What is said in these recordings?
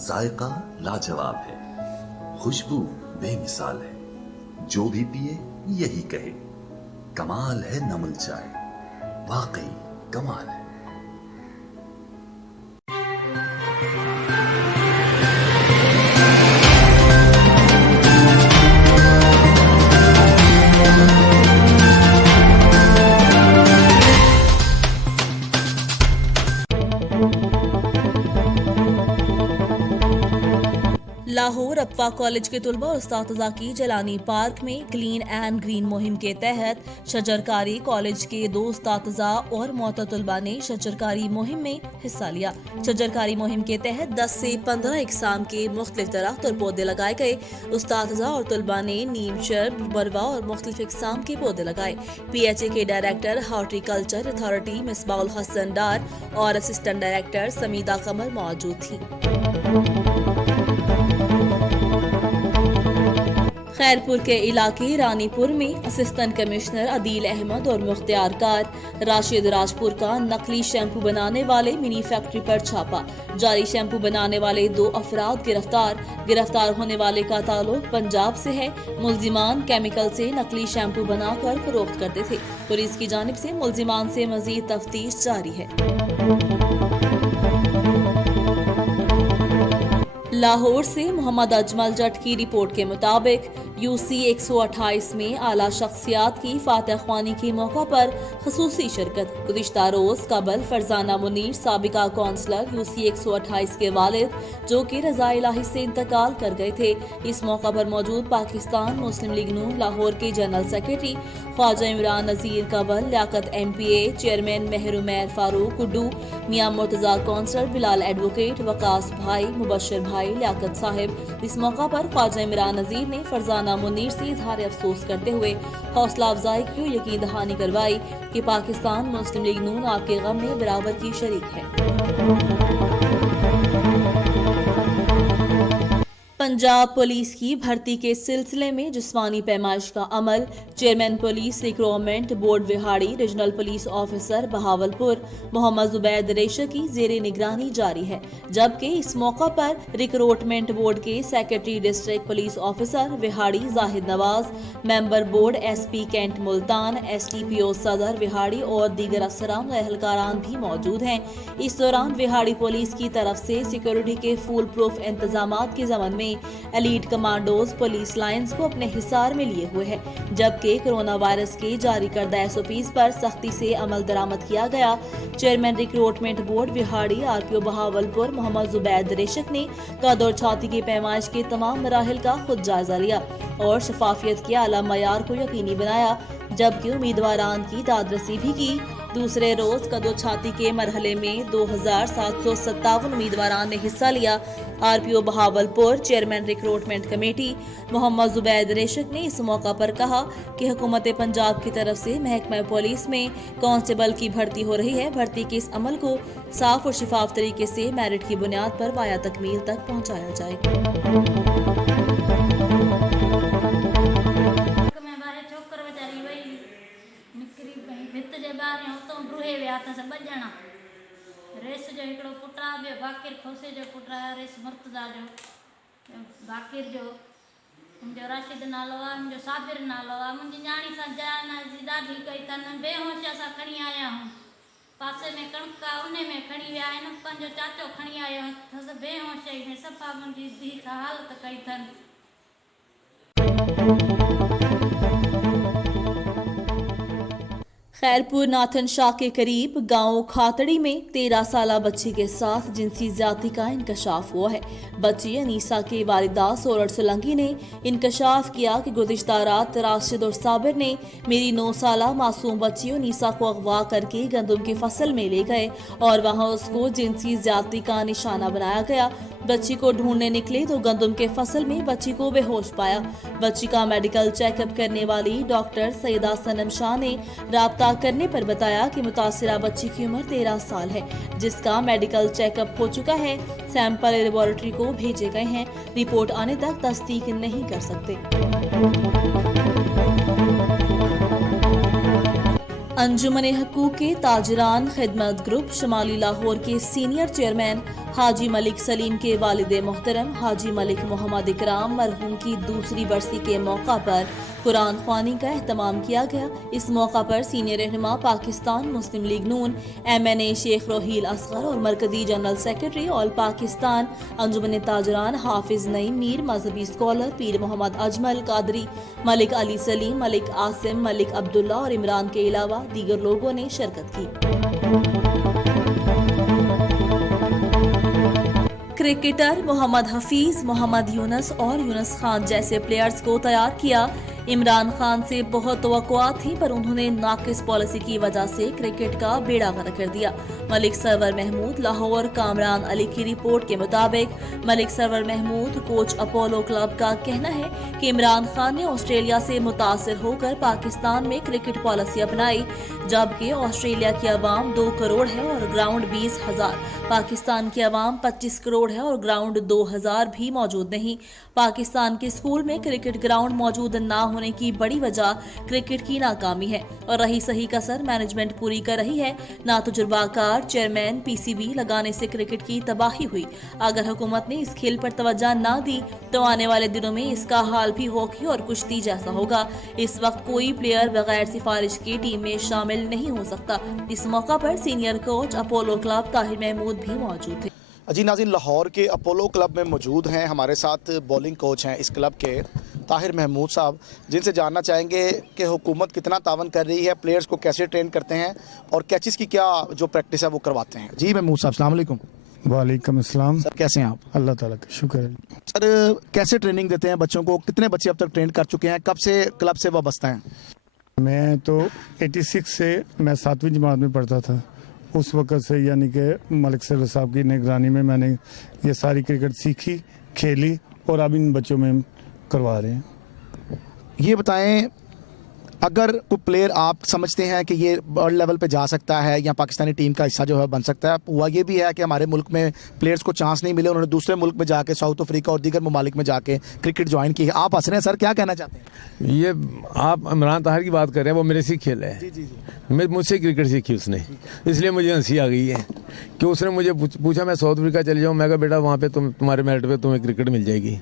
जायका लाजवाब है, खुशबू बेमिसाल है। जो भी पिए यही कहे, कमाल है नमल चाय, वाकई कमाल है। लाहौर अफवा कॉलेज के तुलबा और उस्ताद की जलानी पार्क में क्लीन एंड ग्रीन मुहिम के तहत शजरकारी कॉलेज के 2 उस्ताद और मोततुलबा ने शजरकारी मुहिम में हिस्सा लिया। शजरकारी मुहिम के तहत 10 से 15 इकसाम के मुख्तलिफ दरख्त और पौधे लगाए गए। उस्ताद और तुलबा ने नीम, शरब, बरवा और मुख्तलिफ इकसाम के पौधे लगाए। PHA के director horticulture authority Misbahul Hasan Dar और असिस्टेंट डायरेक्टर समीदा कमर मौजूद थी। खैरपुर के इलाके रानीपुर में असिस्टेंट कमिश्नर अदील अहमद और मुख्तियार कार राशिद राजपुर का नकली शैम्पू बनाने वाले मिनी फैक्ट्री पर छापा। जारी शैम्पू बनाने वाले 2 अफराद गिरफ्तार होने वाले का ताल्लुक पंजाब से है। मुल्जिमान केमिकल से नकली शैम्पू बनाकर फरोख्त करते थे। पुलिस की जानिब से मुल्जिमान से मजीद तफ्तीश जारी है। लाहौर से मोहम्मद अजमल जट की रिपोर्ट के मुताबिक UC 128 में आला शख्सियात की फातह ख्वानी के मौका पर खसूसी शिरकत। गुज़िश्ता रोज कबल फरजाना मुनीर साबिका कौंसलर UC 128 के वालिद जो कि रज़ा इलाही से इंतकाल कर गए थे। इस मौका पर मौजूद पाकिस्तान मुस्लिम लीग नून लाहौर के जनरल सेक्रेटरी ख्वाजा इमरान नज़ीर कबल, लियाकत MPA चेयरमैन मेहरुमैर फारूक कुड्डू, मियां मुर्तजा कौंसलर, बिलाल एडवोकेट, वकास भाई, मुबशर भाई, लियाकत साहिब। इस मौका पर ख्वाजा इमरान नज़ीर ने फरजाना मुनीर से इजहार अफसोस करते हुए हौसला अफजाई की और यकीन दहानी करवाई कि पाकिस्तान मुस्लिम लीग नून आपके गम में बराबर की शरीक है। पंजाब पुलिस की भर्ती के सिलसिले में जिस्मानी पैमाइश का अमल। Chairman police recruitment board Vehari regional police officer Bahawalpur Mohammad Zubaid Resha की जेर निगरानी जारी है, जबकि इस मौका पर रिक्रूटमेंट बोर्ड के secretary district police officer Vehari Zahid Nawaz, member board SP cantt Multan, STPO Sadar Vehari और दीगर अफसरान एहलकारान भी मौजूद हैं। इस दौरान विहाड़ी पुलिस की तरफ से सिक्योरिटी के फुल प्रूफ इंतजामात के ज़मन में एलीट कमांडोज पुलिस लाइंस को अपने हिसार में लिए हुए हैं, जबकि कोरोना वायरस के जारी करदा SOPs पर सख्ती से अमल दरामद किया गया। Chairman recruitment board Vehari RPO Bahawalpur Mohammad Zubaid Reshak ने कद और छाती की पैमाइश के तमाम मराहिल का खुद जायजा लिया और शफाफियत के आला मयार को यकीनी बनाया, जबकि उम्मीदवारान की दादरसी भी की। दूसरे रोज कदो छाती के मरहले में 2757 उम्मीदवारान ने हिस्सा लिया। RPO Bahawalpur chairman recruitment committee Mohammad Zubaid Reshak ने इस मौका पर कहा कि हुकूमत पंजाब की तरफ से महकमा पुलिस में कांस्टेबल की भर्ती हो रही है। भर्ती के इस अमल को साफ और शिफाफ तरीके से मेरिट की बुनियाद पर वाया तकमील तक पहुँचाया जाएगा। रेस जो हिकिड़ो पुटु आहे, ॿियो बाक़िर खोसे जो पुटु आहे, रेस मुर्तज़ा जो, बाक़िर जो मुंहिंजो राशिद नालो आहे, मुंहिंजो साबिर नालो आहे। मुंहिंजी न्याणी सां जान जी ॾाढी कई अथनि, बेहोश सां खणी आया आहियूं। पासे में कणिक आहे उन में खणी विया आहिनि, पंहिंजो चाचो खणी आयो अथसि बेहोश में, सफ़ा मुंहिंजी धीउ सां हालत कई अथनि। खैरपुर नाथन शाह के करीब गांव खातड़ी में 13 साला बच्ची के साथ जिनसी ज्यादती का इंकशाफ हुआ है। बच्ची अनीसा के वालिदा सोरठ सोलंकी ने इंकशाफ किया कि गुज़िश्ता रात राशिद और साबिर ने मेरी 9 साला मासूम बच्ची अनीसा को अगवा करके गंदम की फसल में ले गए और वहां उसको जिनसी ज्यादती का निशाना बनाया गया। बच्ची को ढूंढने निकले तो गंदम के फसल में बच्ची को बेहोश पाया। बच्ची का मेडिकल चेकअप करने वाली डॉक्टर सैयदा सनम शाह ने राब्ता करने पर बताया कि मुतासिरा बच्ची की उम्र 13 साल है, जिसका मेडिकल चेकअप हो चुका है। सैंपल लेबोरेटरी को भेजे गए हैं, रिपोर्ट आने तक तस्दीक नहीं कर सकते। अंजुमन हकूक के ताजरान खिदमत ग्रुप शुमाली लाहौर के सीनियर चेयरमैन हाजी मलिक सलीम के वालिद मोहतरम हाजी मलिक मोहम्मद इकराम मरहूम की दूसरी बरसी के मौका पर कुरान ख्वानी का एहतमाम किया गया। इस मौका पर सीनियर रहनुमा पाकिस्तान मुस्लिम लीग नून MNA शेख रोहील असगर और मरकजी जनरल सेक्रेटरी ऑल पाकिस्तान अंजुमन ताजरान हाफिज नईम मीर, मजहबी स्कॉलर पीर मोहम्मद अजमल कादरी, मलिक अली सलीम, मलिक आसिम, मलिक अब्दुल्ला और इमरान के अलावा दीगर लोगों ने शिरकत की। क्रिकेटर मोहम्मद हफीज, मोहम्मद यूनुस और यूनुस खान जैसे प्लेयर्स को तैयार किया। इमरान खान से बहुत तवक्कुआत थी, पर उन्होंने नाकिस पॉलिसी की वजह से क्रिकेट का बेड़ा गर्क कर दिया। मलिक सरवर महमूद, लाहौर। कामरान अली की रिपोर्ट के मुताबिक Malik Sarwar Mahmood coach Apollo club का कहना है कि इमरान खान ने ऑस्ट्रेलिया से मुतासिर होकर पाकिस्तान में क्रिकेट पॉलिसी अपनाई, जबकि ऑस्ट्रेलिया की आवाम 2 करोड़ है और ग्राउंड 20,000। पाकिस्तान की आवाम 25 करोड़ है और ग्राउंड 2,000 भी मौजूद नहीं। पाकिस्तान के स्कूल में क्रिकेट ग्राउंड मौजूद ना होने की बड़ी वजह क्रिकेट की नाकामी है और रही सही कसर मैनेजमेंट पूरी कर रही है। ना तजुर्बाकार चेयरमैन PCB लगाने से क्रिकेट की तबाही हुई। अगर हुकूमत ने इस खेल पर तवज्जो ना दी तो आने वाले दिनों में इसका हाल भी हॉकी और कुश्ती जैसा होगा। इस वक्त कोई प्लेयर बगैर सिफारिश की टीम में शामिल नहीं हो सकता। इस मौका पर senior coach Apollo club Tahir Mahmood भी मौजूद थे। जी नाज़रीन, लाहौर के अपोलो क्लब में मौजूद हैं हमारे साथ बॉलिंग कोच हैं इस क्लब के ताहिर महमूद साहब, जिनसे जानना चाहेंगे कि हुकूमत कितना तावन कर रही है, प्लेयर्स को कैसे ट्रेन करते हैं और कैचेस की क्या जो प्रैक्टिस है वो करवाते हैं। जी महमूद साहब, अस्सलाम वालेकुम। वालेकुम अस्सलाम। सर कैसे हैं आप? अल्लाह ताला का शुक्र है। सर कैसे ट्रेनिंग देते हैं बच्चों को? कितने बच्चे अब तक ट्रेन कर चुके हैं? कब से क्लब से वाबस्ता हैं? मैं तो 86 से मैं 7वीं जमात में पढ़ता था, उस वक़्त से यानी कि मलिक सरवर साहब की निगरानी में मैंने ये सारी क्रिकेट सीखी, खेली और अब इन बच्चों में करवा रहे हैं। ये बताएं, अगर कोई प्लेयर आप समझते हैं कि ये वर्ल्ड लेवल पे जा सकता है या पाकिस्तानी टीम का हिस्सा जो है बन सकता है, हुआ ये भी है कि हमारे मुल्क में प्लेयर्स को चांस नहीं मिले, उन्होंने दूसरे मुल्क में जाके साउथ अफ्रीका और दीगर ममालिक में जाके क्रिकेट ज्वाइन की है। आप हंस रहे हैं सर, क्या कहना चाहते हैं? ये आप इमरान ताहिर की बात कर रहे हैं, वो मेरे से खेल है। जी जी जी। मैं मुझसे क्रिकेट सीखी उसने, इसलिए मुझे हंसी आ गई है कि उसने मुझे पूछा मैं साउथ अफ्रीका चले जाऊँ। मैं कहा बेटा वहाँ पे तुम्हारे मेरिट पे तुम्हें क्रिकेट मिल जाएगी।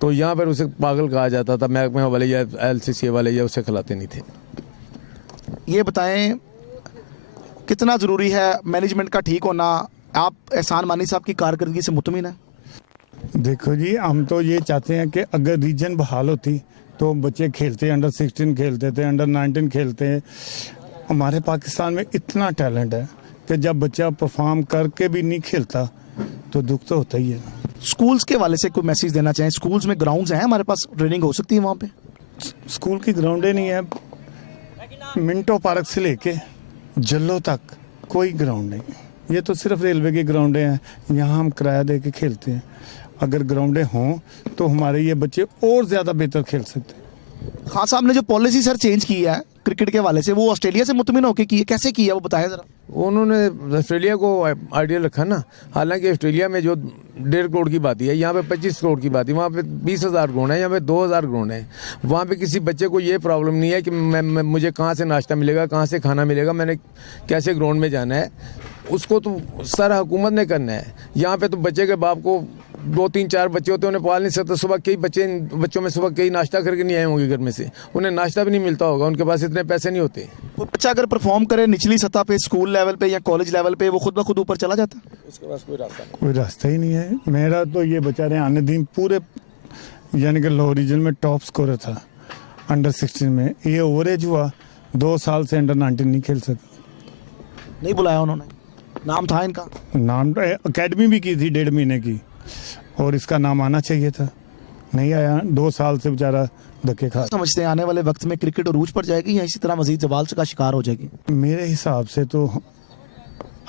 तो यहाँ पर उसे पागल कहा जाता था, महकमे वाले या LCCA वाले या उसे खिलाते नहीं थे। ये बताएं, कितना ज़रूरी है मैनेजमेंट का ठीक होना? आप एहसान मानी साहब की कारकर्दगी से मुतमिन है? देखो जी, हम तो ये चाहते हैं कि अगर रीजन बहाल होती तो बच्चे खेलते, अंडर 16 खेलते थे, अंडर 19 खेलते हैं। हमारे पाकिस्तान में इतना टैलेंट है कि जब बच्चा परफॉर्म करके भी नहीं खेलता तो दुख तो होता ही है ना। स्कूल्स के वाले से कोई मैसेज देना चाहें? स्कूल्स में ग्राउंड्स हैं हमारे पास, ट्रेनिंग हो सकती है वहाँ पे? स्कूल की ग्राउंडें नहीं है, मिंटो पार्क से लेके जल्लो तक कोई ग्राउंड नहीं है। ये तो सिर्फ रेलवे की ग्राउंडें हैं, यहाँ हम किराया दे के खेलते हैं। अगर ग्राउंडें हों तो हमारे ये बच्चे और ज़्यादा बेहतर खेल सकते हैं। खान साहब ने जो पॉलिसी सर चेंज की है क्रिकेट के वाले से, वो ऑस्ट्रेलिया से मुतमिन होकर की है, कैसे की है वो बताएं ज़रा। उन्होंने ऑस्ट्रेलिया को आइडिया रखा ना, हालांकि ऑस्ट्रेलिया में जो 1.5 करोड़ की बात है, यहाँ पे 25 करोड़ की बात है, वहाँ पे 20,000 ग्राउंड है, यहाँ पे 2,000 ग्राउंड है। वहाँ पे किसी बच्चे को ये प्रॉब्लम नहीं है कि मुझे कहाँ से नाश्ता मिलेगा, कहाँ से खाना मिलेगा, मैंने कैसे ग्राउंड में जाना है। उसको तो सारा हुकूमत ने करना है। यहाँ पे तो बच्चे के बाप को 2, 3, 4 बच्चे होते हैं, उन्हें पाल नहीं सकता। सुबह कई बच्चों में सुबह कई नाश्ता करके नहीं आए होंगे घर में से, उन्हें नाश्ता भी नहीं मिलता होगा, उनके पास इतने पैसे नहीं होते। वो बच्चा अगर परफॉर्म करे निचली सतह पे, स्कूल लेवल पे या कॉलेज लेवल पे, वो खुद ब खुद ऊपर चला जाता है? उसके पास कोई रास्ता नहीं, कोई रास्ता ही नहीं है। मेरा तो ये बेचारे आने दिन पूरे यानी कि लाहौर रीजन में टॉप स्कोरर था अंडर 16 में। ये ओवरेज हुआ, 2 साल से अंडर 19 नहीं खेल सका। नहीं बुलाया उन्होंने? नाम था इनका? नाम अकेडमी भी की थी 1.5 महीने की, और इसका नाम आना चाहिए था, नहीं आया। 2 साल से बेचारा धक्के खा। समझते हैं आने वाले वक्त में क्रिकेट अरूज पर जाएगी या इसी तरह मजीद जवाल का शिकार हो जाएगी? मेरे हिसाब से तो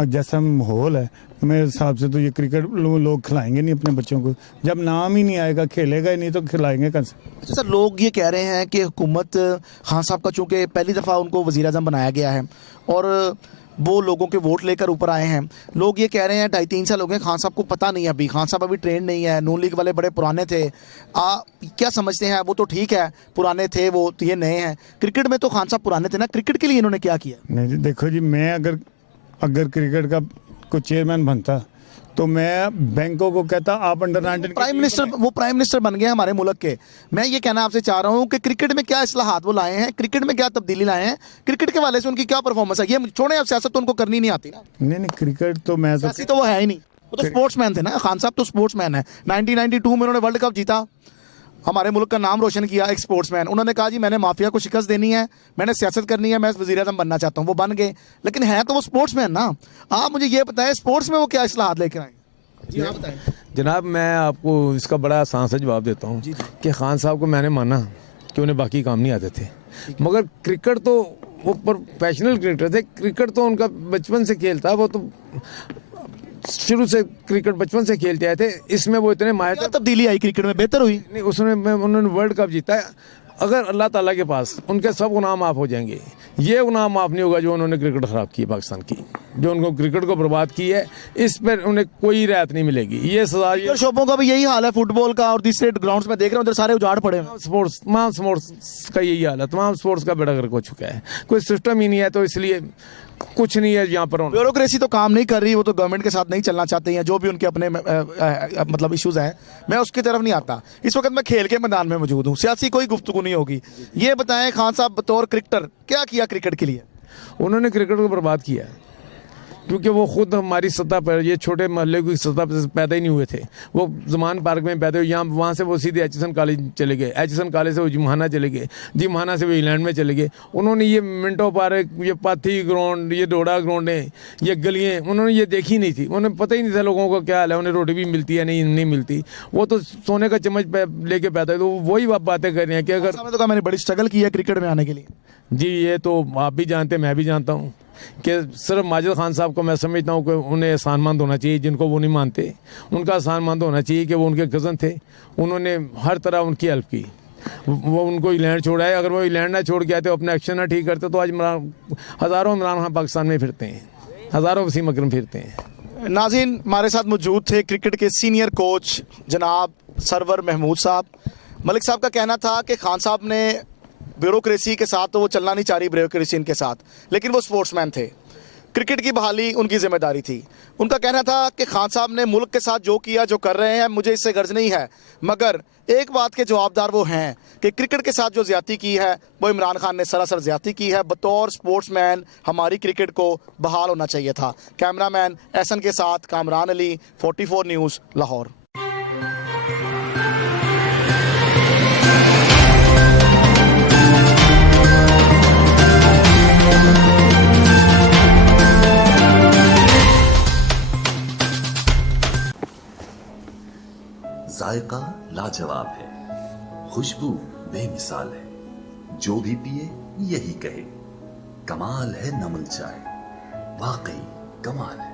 जैसा माहौल है, मेरे हिसाब से तो ये क्रिकेट लोग खिलाएंगे नहीं अपने बच्चों को। जब नाम ही नहीं आएगा, खेलेगा ही नहीं, तो खिलाएंगे कैसे? अच्छा सर, लोग ये कह रहे हैं कि हुकूमत खान साहब का चूँकि पहली दफ़ा उनको वज़ीर-ए-आज़म बनाया गया है और वो लोगों के वोट लेकर ऊपर आए हैं, लोग ये कह रहे हैं 2.5-3 साल हो गए खान साहब को पता नहीं है, अभी खान साहब अभी ट्रेंड नहीं है, नून लीग वाले बड़े पुराने थे। क्या समझते हैं? वो तो ठीक है, पुराने थे वो, तो ये नए हैं। क्रिकेट में तो खान साहब पुराने थे ना, क्रिकेट के लिए इन्होंने क्या किया? नहीं जी, देखो जी, मैं अगर क्रिकेट का कोई चेयरमैन बनता तो मैं बैंकों को कहता आप अंडर 19 वो प्राइम मिनिस्टर बन गए हमारे मुल्क के। मैं ये कहना आपसे चाह रहा हूँ कि क्रिकेट में क्या इस्लाहात वो लाए हैं, क्रिकेट में क्या तब्दीली लाए हैं, क्रिकेट के वाले से उनकी क्या परफॉर्मेंस है। ये छोड़े, अब सियासत तो उनको करनी नहीं आती ना। नहीं क्रिकेट तो मैं तो सियासी तो वो है ही नहीं, वो तो स्पोर्ट्समैन थे ना। खान साहब तो स्पोर्ट्समैन है। 1992 में उन्होंने वर्ल्ड कप जीता, हमारे मुल्क का नाम रोशन किया, एक स्पोर्ट्समैन। उन्होंने कहा जी मैंने माफिया को शिकस्त देनी है, मैंने सियासत करनी है, मैं वज़ीर-ए-आज़म बनना चाहता हूँ। वो बन गए, लेकिन है तो वो स्पोर्ट्समैन ना। आप मुझे ये बताएं स्पोर्ट्स में वो क्या इस्लाहात लेकर आए? जी हाँ बताएं जनाब। मैं आपको इसका बड़ा आसान सा जवाब देता हूँ कि खान साहब को मैंने माना कि उन्हें बाकी काम नहीं आते थे, मगर क्रिकेट तो वो प्रोफेशनल क्रिकेटर थे। क्रिकेट तो उनका बचपन से खेल था, वो तो शुरू से क्रिकेट बचपन से खेलते आए थे। इसमें वो इतने माहिर क्या तब्दीली आई क्रिकेट में, बेहतर हुई? नहीं, उसमें उन्होंने वर्ल्ड कप जीता है। अगर अल्लाह ताला के पास उनके सब गुनाह माफ़ हो जाएंगे, ये गुनाह माफ़ नहीं होगा जो उन्होंने क्रिकेट ख़राब की है पाकिस्तान की, जो उनको क्रिकेट को बर्बाद की है। इस पर उन्हें कोई रियायत नहीं मिलेगी। ये सजा ये शोबों का भी यही हाल है, फुटबॉल का और दूसरे ग्राउंड्स में देख रहे हो उधर सारे उजाड़ पड़े हैं। तमाम स्पोर्ट्स का यही हाल है। तमाम स्पोर्ट्स का बेड़ा गर्क हो चुका है, कोई सिस्टम ही नहीं है, तो इसलिए कुछ नहीं है यहाँ पर। ब्यूरोक्रेसी तो काम नहीं कर रही, वो तो गवर्नमेंट के साथ नहीं चलना चाहते हैं, जो भी उनके अपने मतलब इश्यूज हैं। मैं उसकी तरफ नहीं आता। इस वक्त मैं खेल के मैदान में मौजूद हूँ, सियासी कोई गुफ्तगू नहीं होगी। ये बताएं खान साहब बतौर क्रिकेटर क्या किया क्रिकेट के लिए? उन्होंने क्रिकेट को बर्बाद किया, क्योंकि वो खुद हमारी सतह पर, ये छोटे मोहल्ले की सतह पर पैदा ही नहीं हुए थे। वो ज़मान पार्क में पैदा हुए, यहाँ वहाँ से वो सीधे एचएसएन कॉलेज चले गए, एचएसएन कॉलेज से वो जिमखाना चले गए, जिमखाना से वो इंग्लैंड में चले गए। उन्होंने ये मिंटो पार्क, ये पाथी ग्राउंड, ये डोडा ग्राउंड है, ये गलियाँ उन्होंने ये देखी नहीं थी। उन्हें पता ही नहीं था लोगों का क्या हाल है, उन्हें रोटी भी मिलती है नहीं मिलती। वो तो सोने का चम्मच लेके पैदा हुए। तो वही बातें कर रहे हैं कि अगर तो मैंने बड़ी स्ट्रगल की है क्रिकेट में आने के लिए। जी, ये तो आप भी जानते हैं, मैं भी जानता हूँ कि सिर्फ माजिद खान साहब को मैं समझता हूँ कि उन्हें एहसानमंद होना चाहिए, जिनको वो नहीं मानते उनका एहसानमंद होना चाहिए कि वो उनके कज़न थे, उन्होंने हर तरह उनकी हेल्प की। वो उनको इंग्लैंड छोड़ा है, अगर वो इंग्लैंड ना छोड़ के आते, अपने एक्शन ना ठीक करते, तो आज हज़ारों इमरान खान पाकिस्तान में फिरते हैं, हज़ारों वसीम अकरम फिरते हैं। नाज़रीन, हमारे साथ मौजूद थे क्रिकेट के सीनियर कोच जनाब सरवर महमूद साहब। मलिक साहब का कहना था कि खान साहब ने ब्यूरोक्रेसी के साथ तो वो चलना नहीं चाह रही, ब्यूरोक्रेसी इनके साथ, लेकिन वो स्पोर्ट्समैन थे, क्रिकेट की बहाली उनकी जिम्मेदारी थी। उनका कहना था कि खान साहब ने मुल्क के साथ जो किया, जो कर रहे हैं, मुझे इससे गर्ज नहीं है, मगर एक बात के जवाबदार वो हैं कि क्रिकेट के साथ जो ज़्यादती की है वो इमरान खान ने सरासर ज़्यादती की है। बतौर स्पोर्ट्समैन हमारी क्रिकेट को बहाल होना चाहिए था। कैमरामैन एहसन के साथ कामरान अली, 44 न्यूज़, लाहौर। जायका लाजवाब है, खुशबू बेमिसाल है, जो भी पिए यही कहे कमाल है नमल चाय, वाकई कमाल है।